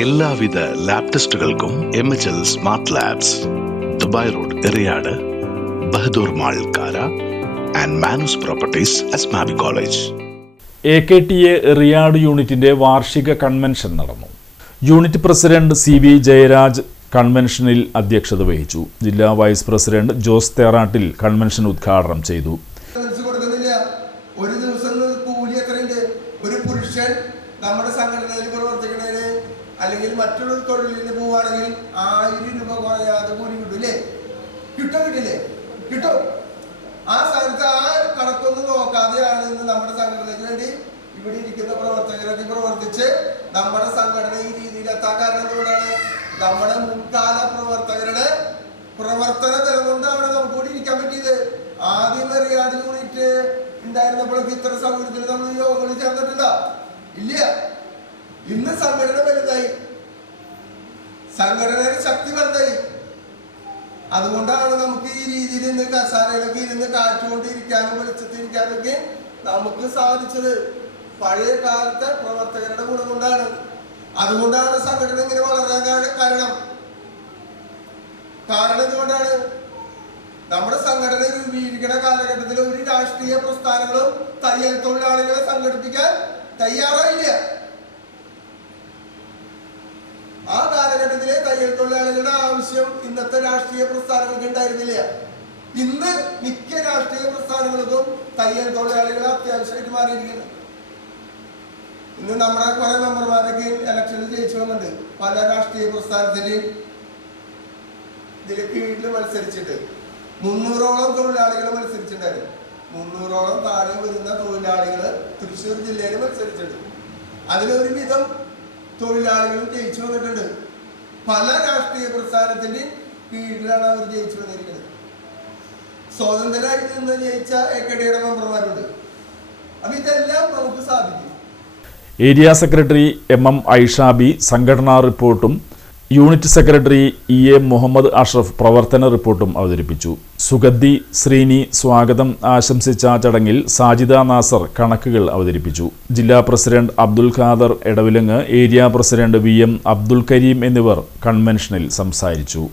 എല്ലാവിധ ലാബ് ടെസ്റ്റുകൾക്കും MHL smart labs, Dubai road, Eriyad, Bahadur mall, Kara and Manus properties, Asmabi college. AKTA Eriyad യൂണിറ്റിന്റെ വാർഷിക കൺവെൻഷൻ നടന്നു. യൂണിറ്റ് പ്രസിഡന്റ് CV ജയരാജ് കൺവെൻഷനിൽ അധ്യക്ഷത വഹിച്ചു. ജില്ലാ vice president Jose Therattil convention ഉദ്ഘാടനം ചെയ്തു. ഒരു ദിവസം കൂലി എത്രയുണ്ട്? ഒരു പുരുഷൻ നമ്മുടെ സംഘടനയിൽ പ്രവർത്തിക്കുന്നതിന് അല്ലെങ്കിൽ മറ്റൊരു തൊഴിലിന് പോവുകയാണെങ്കിൽ 1000 രൂപ കുറയാതെ കൂലി കിട്ടൂലേ? കിട്ടില്ലേ? കിട്ടും. ആ സ്ഥലത്ത് ആ കണക്കൊന്നും നോക്കാതെയാണ് ഇന്ന് നമ്മുടെ സംഘടനയ്ക്ക് വേണ്ടി ഇവിടെ ഇരിക്കുന്ന പ്രവർത്തകരൊക്കെ പ്രവർത്തിച്ച് നമ്മുടെ സംഘടന ഈ രീതിയിൽ എത്താൻ കാരണം എന്തുകൊണ്ടാണ്? നമ്മുടെ മുൻകാല പ്രവർത്തകരുടെ പ്രവർത്തന തരം കൊണ്ട് അവിടെ നമുക്ക് കൂടി ഇരിക്കാൻ പറ്റിയത്. ആദ്യം എറിയാട് യൂണിറ്റ് ഉണ്ടായിരുന്നപ്പോഴൊക്കെ ഇത്ര സൗകര്യത്തിൽ നമ്മൾ യോഗങ്ങളിൽ ചേർന്നിട്ടുണ്ടോ? ഇല്ല. ഇന്ന് സംഘടന വലുതായി, സംഘടനയുടെ ശക്തി വലുതായി. അതുകൊണ്ടാണ് നമുക്ക് ഈ രീതിയിൽ ഇന്ന് കസാരയിലൊക്കെ ഇരുന്ന് കാറ്റുകൊണ്ടിരിക്കാനും വെളിച്ചത്തിരിക്കാനൊക്കെ നമുക്ക് സാധിച്ചത്. പഴയ കാലത്തെ പ്രവർത്തകരുടെ ഗുണം കൊണ്ടാണ്. അതുകൊണ്ടാണ് സംഘടന ഇങ്ങനെ വളരാൻ കാരണം എന്തുകൊണ്ടാണ്? നമ്മുടെ സംഘടന രൂപീകരിക്കുന്ന കാലഘട്ടത്തിൽ ഒരു രാഷ്ട്രീയ പ്രസ്ഥാനങ്ങളും തയ്യൽ തൊഴിലാളികളെ സംഘടിപ്പിക്കാൻ തയ്യാറായില്ല. ആ കാലഘട്ടത്തിലെ തയ്യൽ തൊഴിലാളികളുടെ ആവശ്യം ഇന്നത്തെ രാഷ്ട്രീയ പ്രസ്ഥാനങ്ങൾക്ക് ഉണ്ടായിരുന്നില്ല. ഇന്ന് മിക്ക രാഷ്ട്രീയ പ്രസ്ഥാനങ്ങൾക്കും തയ്യൽ തൊഴിലാളികളെ അത്യാവശ്യമായിട്ട് മാറിയിരിക്കുന്നു. ഇന്ന് നമ്മുടെ കുറെ മെമ്പർമാരൊക്കെ ഇലക്ഷനിൽ ജയിച്ചു വന്നിട്ടുണ്ട്. പല രാഷ്ട്രീയ പ്രസ്ഥാനത്തിന്റെയും ഇതിൽ കീഴിൽ മത്സരിച്ചിട്ട് 300ഓളം തൊഴിലാളികൾ മത്സരിച്ചിട്ടുണ്ടായിരുന്നു. 300ഓളം താഴെ വരുന്ന തൊഴിലാളികൾ തൃശ്ശൂർ ജില്ലയിൽ മത്സരിച്ചിട്ടുണ്ട്. അതിലൊരു വിധം തൊഴിലാളികളും ജയിച്ചു വന്നിട്ടുണ്ട്. പല രാഷ്ട്രീയ പ്രസ്ഥാനത്തിന്റെ കീഴിലാണ് അവർ ജയിച്ചു വന്നിരിക്കുന്നത്. സ്വതന്ത്രരായി നിന്ന് ജയിച്ച AKTയുടെ മെമ്പർമാരുണ്ട്. അപ്പൊ ഇതെല്ലാം നമുക്ക് സാധിക്കും. ഏരിയ സെക്രട്ടറി MM ഐഷാബി സംഘടനാ റിപ്പോർട്ടും unit secretary EA Muhammad Ashraf പ്രവർത്തന റിപ്പോർട്ടും അവതരിപ്പിച്ചു. സുഗദ്ധി ശ്രീനി സ്വാഗതം ആശംസിച്ച ചടങ്ങിൽ സാജിദ നാസർ കണക്കുകൾ അവതരിപ്പിച്ചു. ജില്ലാ president Abdul Khader Edavilangu, area president VM Abdul Kareem എന്നിവർ കൺവെൻഷനിൽ സംസാരിച്ചു.